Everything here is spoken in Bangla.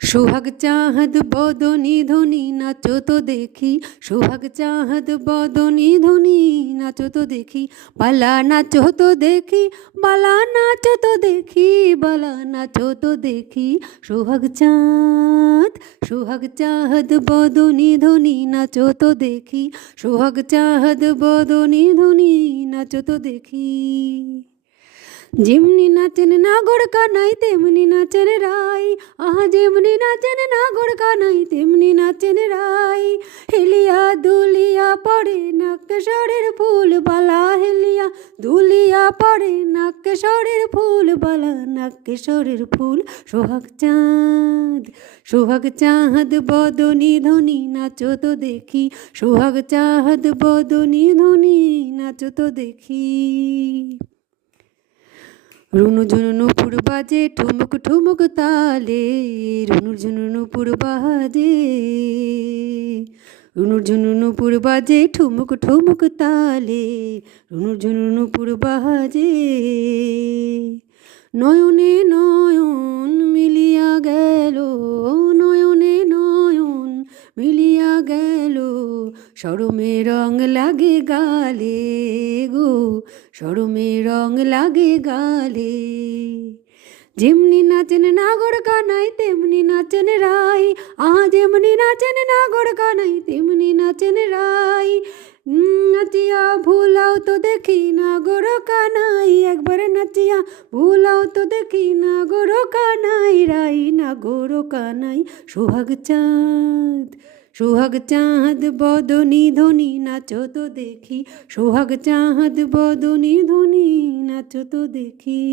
সোহাগ চাঁদ বদনি ধনি নাচো তো দেখি, সোহাগ চাঁদ বদনি ধনি নাচো তো দেখি, বালা নাচো তো দেখি, বালা নাচো তো দেখি, বালা নাচো তো দেখি। সোহাগ চাঁদ, সোহাগ চাঁদ বদনি ধনি নাচো তো দেখি, সোহাগ চাঁদ বদনি ধনি নাচো তো দেখি। যেমনি নাচেন নাগর কানাই তেমনি নাচেন রাই, আহা যেমনি নাচেন নাগর কানাই তেমনি নাচেন রাই। হেলিয়া দুলিয়া পড়ে নাকেশ্বরের ফুল বালা, হেলিয়া দুলিয়া পড়ে নাকেশ্বরের ফুল বালা, নাকেশ্বরের ফুল। সোহাগ চাঁদ, সোহাগ চাঁদ বদনি ধনি নাচো তো দেখি, সোহাগ চাঁদ বদনি ধনি নাচো তো দেখি। রুনু ঝুনু নুপুর বাজে ঠুমুক ঠুমুক তালে, রুনু ঝুনু নুপুর বাজে, রুনু ঝুনু নুপুর বাজে ঠুমুক ঠুমুক তালে, রুনু ঝুনু নুপুর বাজে। নয়নে নয়ন মিলিয়া গেল, নয়নে নয়ন মিলিয়া গেল, শরমে রং লাগে গালে গো, শরমে রং লাগে গালে। যেমনি নাচেন নাগর কানাই তেমনি নাচেন রাই, আহা যেমনি নাচেন নাগর কানাই তেমনি নাচেন রাই। নাচিয়া ভুলাও তো দেখি নাগর কানাই, একবার নাচিয়া ভুলাও তো দেখি নাগর কানাই, রাই নাগর কানাই। সোহাগ চাঁদ, সোহাগ চাঁদ বদনি ধনি নাচো তো দেখি, সোহাগ চাঁদ বদনি ধনি নাচো তো দেখি।